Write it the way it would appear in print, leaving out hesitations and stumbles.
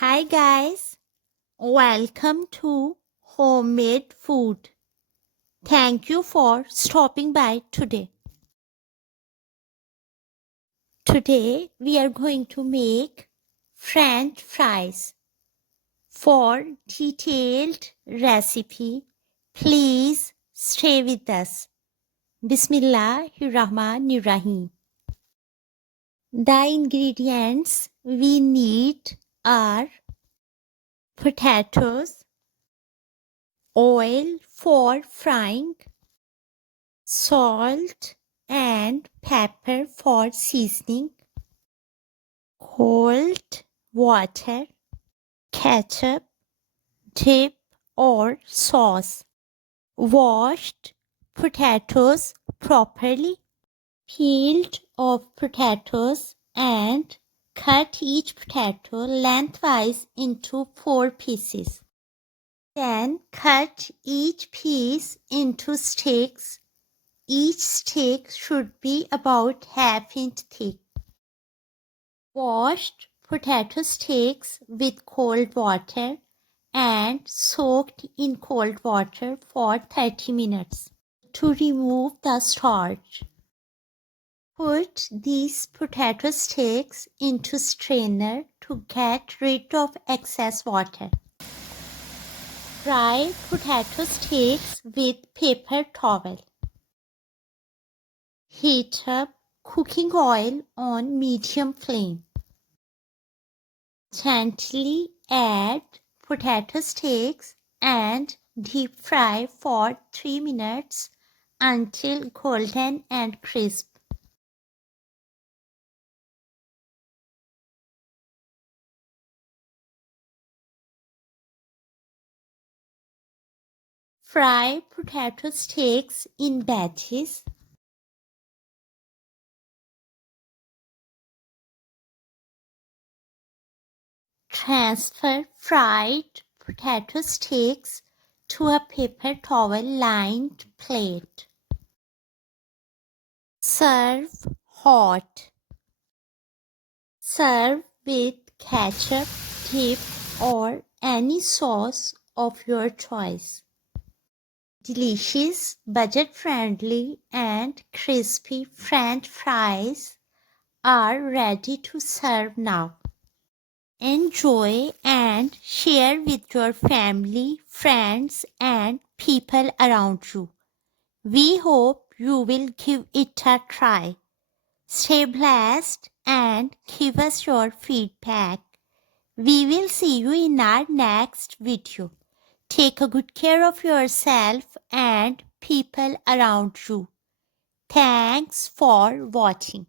Hi guys, welcome to Homemade Food. Thank you for stopping by today. Today we are going to make French fries. For detailed recipe, please stay with us. Bismillahirrahmanirrahim. The ingredients we need are potatoes, oil for frying, salt and pepper for seasoning, cold water, ketchup, dip or sauce, washed potatoes properly, peeled of potatoes and cut each potato lengthwise into 4 pieces. Then cut each piece into sticks. Each stick should be about half-inch thick. Washed potato sticks with cold water and soaked in cold water for 30 minutes to remove the starch. Put these potato sticks into strainer to get rid of excess water. Dry potato sticks with paper towel. Heat up cooking oil on medium flame. Gently add potato sticks and deep fry for 3 minutes until golden and crisp. Fry potato sticks in batches. Transfer fried potato sticks to a paper towel lined plate. Serve hot. Serve with ketchup, dip, or any sauce of your choice. Delicious, budget-friendly, and crispy French fries are ready to serve now. Enjoy and share with your family, friends, and people around you. We hope you will give it a try. Stay blessed and give us your feedback. We will see you in our next video. Take a good care of yourself and people around you. Thanks for watching.